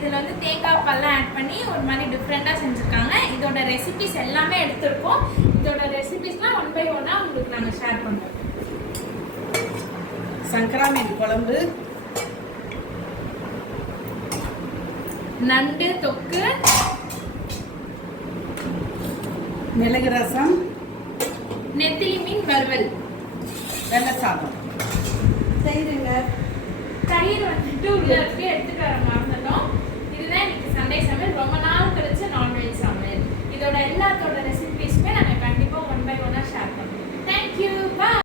இதில் வந்து தேங்காய் பால்லாம் ஆட் பண்ணி ஒரு மாதிரி டிஃப்ரெண்ட்டாக செஞ்சுருக்காங்க. இதோட ரெசிபிஸ் எல்லாமே எடுத்திருக்கோம். இதோட ரெசிபிஸ்லாம் 1 by 1 உங்களுக்கு நாங்கள் ஷேர் பண்ணுறோம். சங்கரா மீன் குழம்பு, நண்டு தொக்கு, மிளகு ரசம், நெத்திலி மீன் வறுவல், வெள்ளை சாதம். செய்யுங்க. தயிர் வந்துட்டு உள்ள இருக்கு, எடுத்துட்டு வர மறந்துட்டோம். இதுதான் இன்னைக்கு சண்டே சமையல். ரொம்ப நாள் கழிச்சு நான்வெஜ் சமையல். இதோட எல்லாத்தோட